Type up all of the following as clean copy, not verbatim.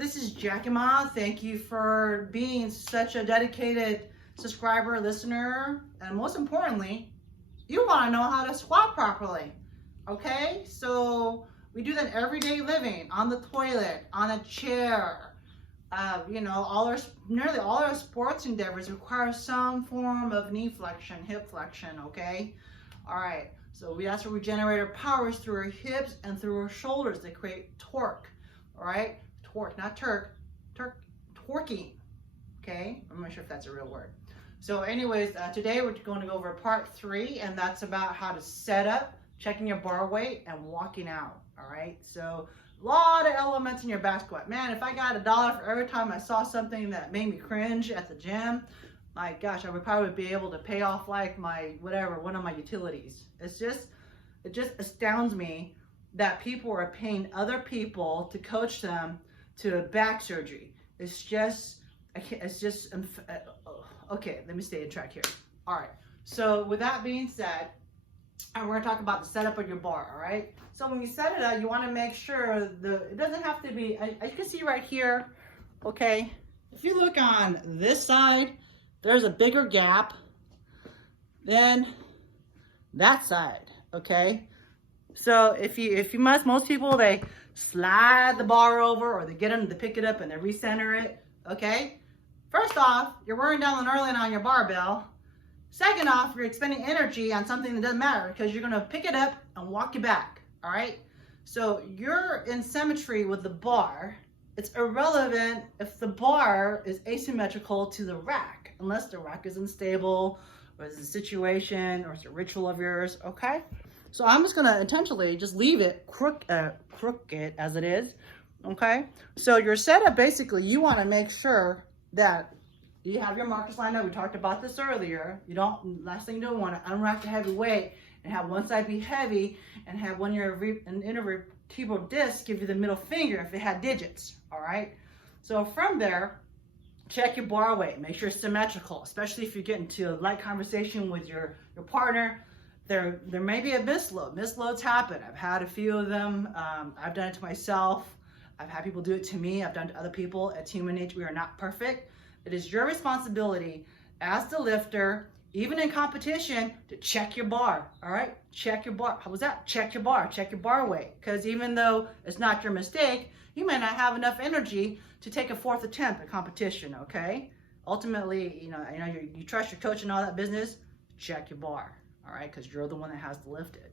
this is Jackie Ma. Thank you for being such a dedicated subscriber, listener, and most importantly, you want to know how to squat properly. Okay, so we do that in everyday living, on the toilet, on a chair. You know, nearly all our sports endeavors require some form of knee flexion, hip flexion. Okay, all right. So that's where we generate our powers through our hips and through our shoulders to create torque. All right, torque, not twerking. Okay, I'm not sure if that's a real word. So anyways, today we're going to go over part 3, and that's about how to set up, checking your bar weight, and walking out. All right, so a lot of elements in your back squat. Man, if I got $1 for every time I saw something that made me cringe at the gym, my gosh, I would probably be able to pay off like one of my utilities. It just astounds me that people are paying other people to coach them to back surgery. Okay, let me stay on track here. All right, so with that being said, we're gonna talk about the setup of your bar, all right? So when you set it up, you wanna make sure it doesn't have to be, you can see right here, okay? If you look on this side, there's a bigger gap than that side, okay? So most people, they slide the bar over, or they get them to pick it up and they recenter it, okay? First off, you're wearing down the knurling on your barbell. Second off, you're expending energy on something that doesn't matter because you're gonna pick it up and walk it back, all right? So you're in symmetry with the bar. It's irrelevant if the bar is asymmetrical to the rack, unless the rack is unstable, or it's a situation, or it's a ritual of yours, okay? So I'm just gonna intentionally just leave it crooked as it is, okay? So your setup, basically, you wanna make sure that you have your markers lined up. We talked about this earlier. Last thing you don't want to unrack the heavy weight and have one side be heavy and have one of your intervertebral discs give you the middle finger if it had digits, all right? So from there, check your bar weight. Make sure it's symmetrical, especially if you get into a light conversation with your partner. There may be a misload. Misloads happen. I've had a few of them. I've done it to myself. I've had people do it to me. I've done it to other people. At Human Nature, we are not perfect. It is your responsibility as the lifter, even in competition, to check your bar, all right? Check your bar. How was that? Check your bar weight. Because even though it's not your mistake, you may not have enough energy to take a 4th attempt at competition, okay? Ultimately, you trust your coach and all that business, check your bar, all right? Because you're the one that has to lift it,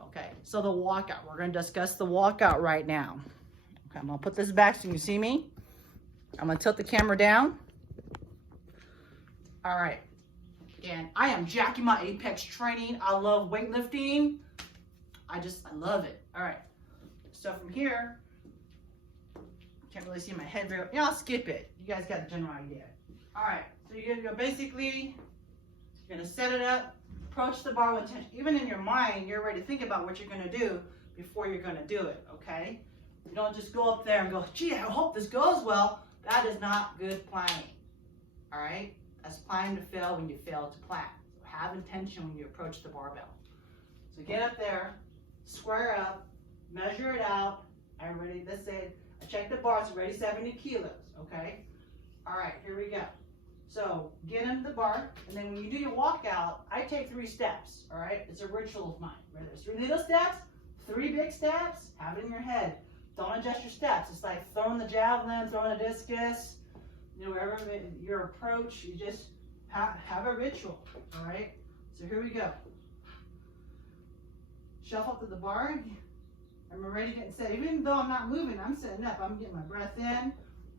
okay? So the walkout, we're gonna discuss the walkout right now. Okay, I'm gonna put this back so you can see me. I'm gonna tilt the camera down. All right, and I am Jackie Ma Apex Training. I love weightlifting. I love it. All right, so from here, can't really see my head very well. Yeah, I'll skip it. You guys got the general idea. All right, so you're gonna set it up, approach the bar with tension. Even in your mind, you're ready to think about what you're gonna do before you're gonna do it, okay? You don't just go up there and go, gee, I hope this goes well. That is not good planning, all right? That's planning to fail when you fail to plan. So have intention when you approach the barbell. So get up there, square up, measure it out. I'm ready, let's say, I check the bar, it's already 70 kilos, okay? All right, here we go. So get into the bar, and then when you do your walkout, I take 3 steps, all right? It's a ritual of mine. Right? There's 3 little steps, 3 big steps, have it in your head. Don't adjust your steps. It's like throwing the javelin, throwing a discus, wherever your approach, you just have a ritual, all right? So here we go. Shuffle up to the bar. I'm ready to get set. Even though I'm not moving, I'm setting up. I'm getting my breath in.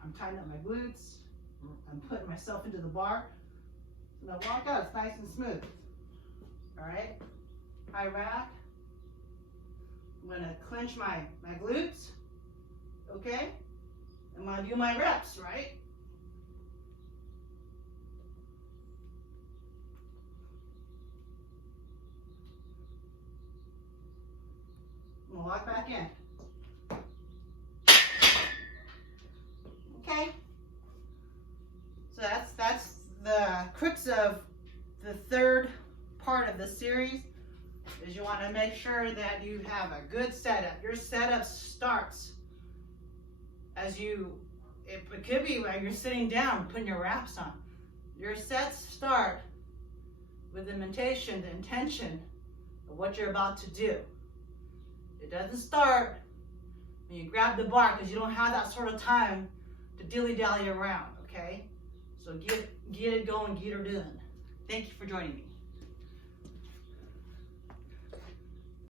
I'm tightening up my glutes. I'm putting myself into the bar. When I walk out, it's nice and smooth, all right? High rack. I'm gonna clench my glutes, okay? I'm gonna do my reps, right? I'm gonna walk back in. Okay. So that's the crux of the 3rd part of the series, is you want to make sure that you have a good setup. Your setup starts as you It could be while you're sitting down, putting your wraps on. Your sets start with the intention of what you're about to do. It doesn't start when you grab the bar, because you don't have that sort of time to dilly-dally around, okay? So get it going, get her done. Thank you for joining me.